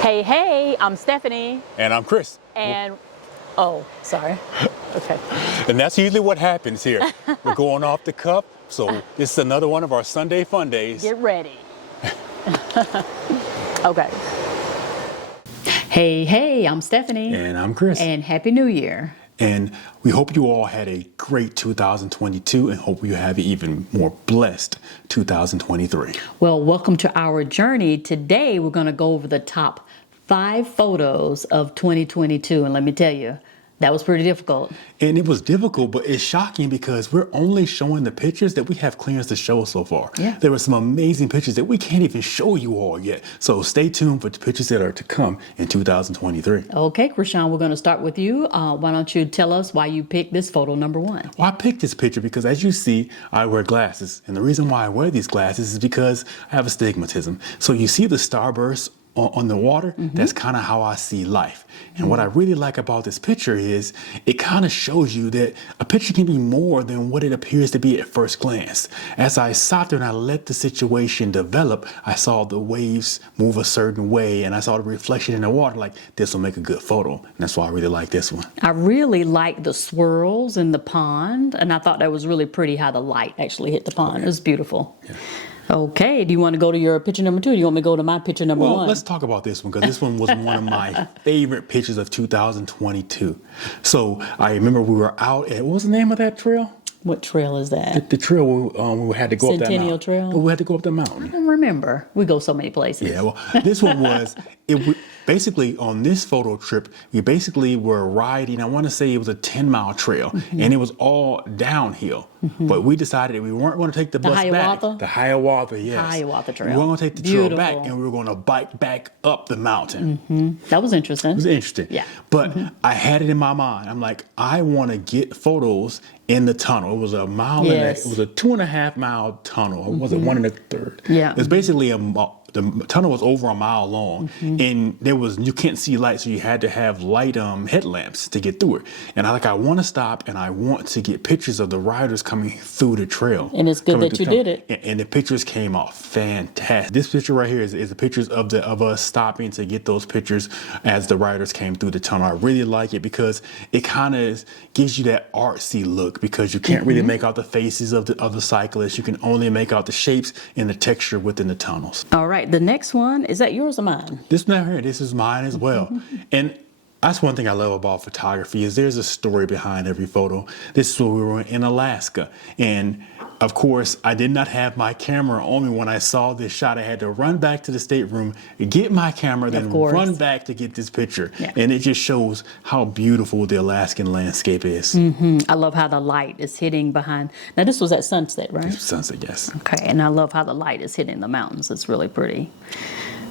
Hey, hey, I'm Stephanie. And I'm Chris. And, oh, sorry. Okay. And that's usually what happens here. We're going off the cuff, so this is another one of our Sunday fun days. Get ready. Okay. Hey, hey, I'm Stephanie. And I'm Chris. And Happy New Year. And we hope you all had a great 2022 and hope you have an even more blessed 2023. Well, welcome to our journey. Today, we're going to go over the top 5 photos of 2022. And let me tell you, that was pretty difficult. And it was difficult, but it's shocking because we're only showing the pictures that we have clearance to show so far. Yeah. There were some amazing pictures that we can't even show you all yet. So stay tuned for the pictures that are to come in 2023. Okay, Krishan, we're going to start with you. Why don't you tell us why you picked this photo number 1? Well, I picked this picture because, as you see, I wear glasses. And the reason why I wear these glasses is because I have astigmatism. So you see the starburst on the water, that's kind of how I see life. And what I really like about this picture is it kind of shows you that a picture can be more than what it appears to be at first glance. As I sat there and I let the situation develop, I saw the waves move a certain way and I saw the reflection in the water, like this will make a good photo. And that's why I really like this one. I really like the swirls in the pond, and I thought that was really pretty how the light actually hit the pond. Okay. It was beautiful. Yeah. Okay, do you want to go to your picture number 2? Or do you want me to go to my picture number 1? Well, let's talk about this one because this one was one of my favorite pictures of 2022. So I remember we were out at, what was the name of that trail? What trail is that? The trail we had to go up that mountain. Centennial Trail? We had to go up the mountain. I don't remember. We go so many places. Yeah, well, this one was, basically on this photo trip, we basically were riding, I want to say it was a 10-mile trail, and it was all downhill. But we decided that we weren't going to take the bus back. Hiawatha? The Hiawatha, yes. Hiawatha Trail. We weren't going to take the trail back, and we were going to bike back up the mountain. That was interesting. It was interesting. Yeah. But I had it in my mind. I'm like, I want to get photos in the tunnel. It was a mile Yes. it was a 2.5 mile tunnel. Or was it 1 1/3? Yeah. It was basically the tunnel was over a mile long, and you can't see light, so you had to have light headlamps to get through it. And I want to stop, and I want to get pictures of the riders coming through the trail. And it's good that you did it. And the pictures came off fantastic. This picture right here is the pictures of us stopping to get those pictures as the riders came through the tunnel. I really like it because it kind of gives you that artsy look because you can't really make out the faces of the cyclists. You can only make out the shapes and the texture within the tunnels. All right, the next one, is that yours or mine? This one here, this is mine as well. And that's one thing I love about photography is there's a story behind every photo. This is when we were in Alaska. And of course, I did not have my camera on me when I saw this shot. I had to run back to the stateroom, get my camera, then run back to get this picture. Yeah. And it just shows how beautiful the Alaskan landscape is. I love how the light is hitting behind. Now, this was at sunset, right? Sunset, yes. Okay, and I love how the light is hitting the mountains. It's really pretty.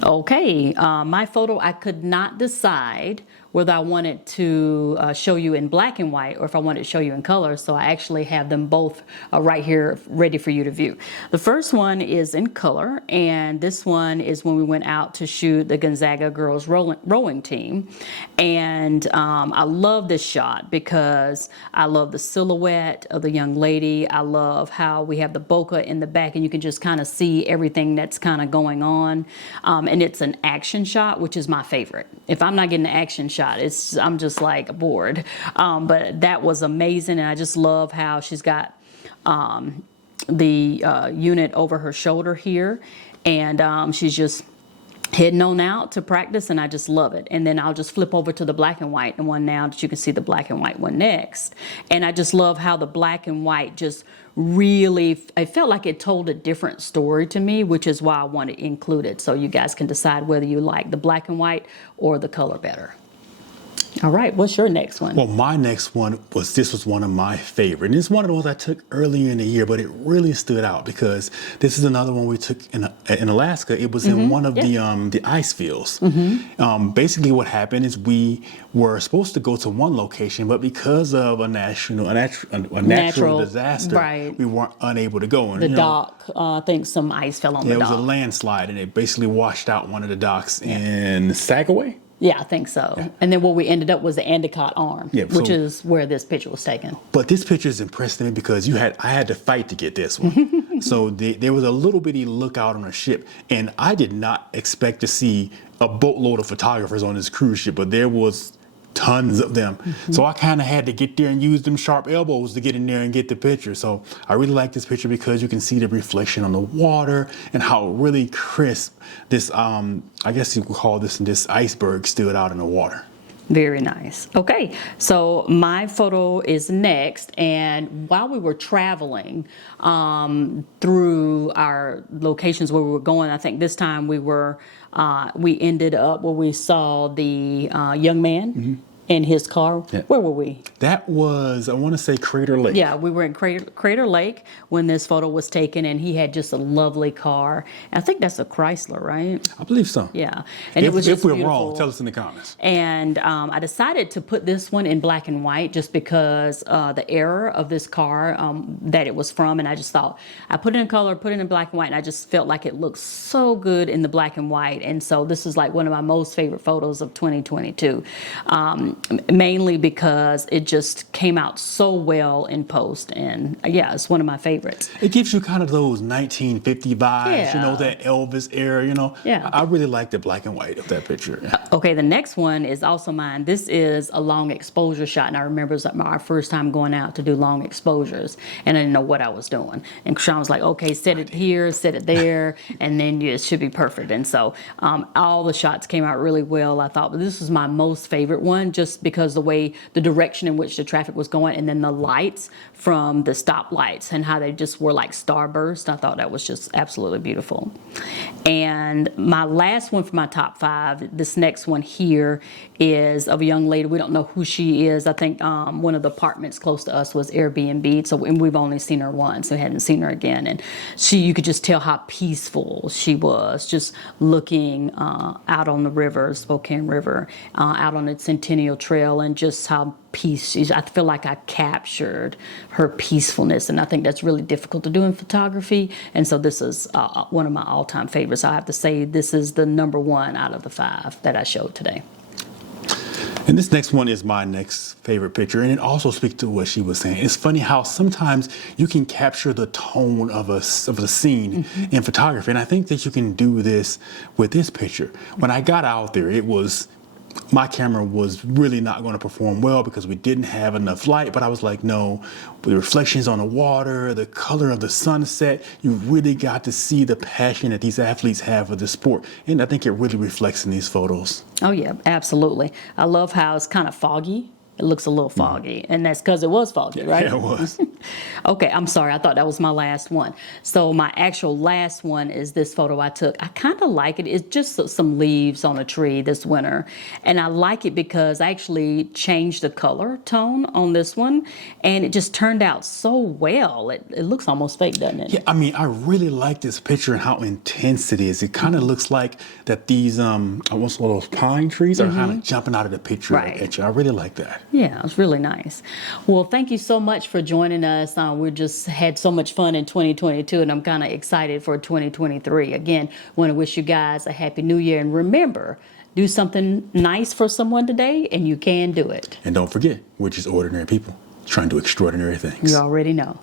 Okay, my photo, I could not decide whether I wanted to show you in black and white or if I wanted to show you in color, so I actually have them both right here ready for you to view. The first one is in color, and this one is when we went out to shoot the Gonzaga girls rowing team. And I love this shot because I love the silhouette of the young lady. I love how we have the bokeh in the back and you can just kind of see everything that's kind of going on. And it's an action shot, which is my favorite. If I'm not getting an action shot, I'm just like bored. But that was amazing, and I just love how she's got the unit over her shoulder here, and she's just heading on out to practice, and I just love it. And then I'll just flip over to the black and white one now that you can see the black and white one next. And I just love how the black and white just really, I felt like it told a different story to me, which is why I want to include it. So you guys can decide whether you like the black and white or the color better. All right, what's your next one? Well, my next one was one of my favorite. And it's one of the ones I took earlier in the year, but it really stood out because this is another one we took in Alaska. It was in one of the ice fields. Basically what happened is we were supposed to go to one location, but because of a natural disaster, we weren't unable to go. And, the dock, I think some ice fell on the dock. It was a landslide, and it basically washed out one of the docks in Sagaway. Yeah, I think so. Yeah. And then what we ended up was the Endicott Arm, which is where this picture was taken. But this picture is impressive to me because I had to fight to get this one. So there was a little bitty lookout on a ship, and I did not expect to see a boatload of photographers on this cruise ship, but there was tons of them. So I kind of had to get there and use them sharp elbows to get in there and get the picture. So I really like this picture because you can see the reflection on the water and how really crisp this, I guess you could call this iceberg stood out in the water. Very nice. Okay, so my photo is next, and while we were traveling through our locations where we were going, I think this time we ended up where we saw the young man in his car. Yeah. Where were we? That was, I want to say, Crater Lake. Yeah, we were in Crater Lake when this photo was taken, and he had just a lovely car. I think that's a Chrysler, right? I believe so. Yeah, and it was just if we're beautiful. wrong, tell us in the comments. And I decided to put this one in black and white just because the era of this car that it was from, and I just thought I put it in color, put it in black and white, and I just felt like it looked so good in the black and white. And so this is like one of my most favorite photos of 2022. Mainly because it just came out so well in post, and yeah, it's one of my favorites. It gives you kind of those 1950 vibes, you know, Yeah. that Elvis era, you know. Yeah. I really like the black and white of that picture. Okay, the next one is also mine. This is a long exposure shot, and I remember it was our first time going out to do long exposures, and I didn't know what I was doing. And Sean was like, okay, set it here, set it there, and then it should be perfect. And so all the shots came out really well, I thought, but this was my most favorite one just because the direction in which the traffic was going, and then the lights from the stoplights and how they just were like starburst. I thought that was just absolutely beautiful. And my last one for my top 5, this next one here is of a young lady. We don't know who she is. I think one of the apartments close to us was Airbnb, so and we've only seen her once, so we hadn't seen her again. And you could just tell how peaceful she was, just looking out on the river, Spokane River, out on the Centennial Trail, and just how I feel like I captured her peacefulness, and I think that's really difficult to do in photography. And so this is one of my all-time favorites. I have to say this is the number 1 out of the 5 that I showed today. And this next one is my next favorite picture, and it also speaks to what she was saying. It's funny how sometimes you can capture the tone of a scene in photography, and I think that you can do this with this picture. When I got out there, my camera was really not going to perform well because we didn't have enough light, but I was like, no, the reflections on the water, the color of the sunset, you really got to see the passion that these athletes have for the sport. And I think it really reflects in these photos. Oh yeah, absolutely. I love how it's kind of foggy. It looks a little foggy, and that's because it was foggy, right? Yeah, it was. Okay, I'm sorry. I thought that was my last one. So my actual last one is this photo I took. I kind of like it. It's just some leaves on a tree this winter, and I like it because I actually changed the color tone on this one, and it just turned out so well. It looks almost fake, doesn't it? Yeah, I mean, I really like this picture and how intense it is. It kind of looks like that these, almost those pine trees are kind of jumping out of the picture Right. at you. I really like that. Yeah, it's really nice. Well, thank you so much for joining us. We just had so much fun in 2022, and I'm kind of excited for 2023. Again, want to wish you guys a happy new year, and remember, do something nice for someone today, and you can do it. And don't forget, we're just ordinary people trying to do extraordinary things. You already know.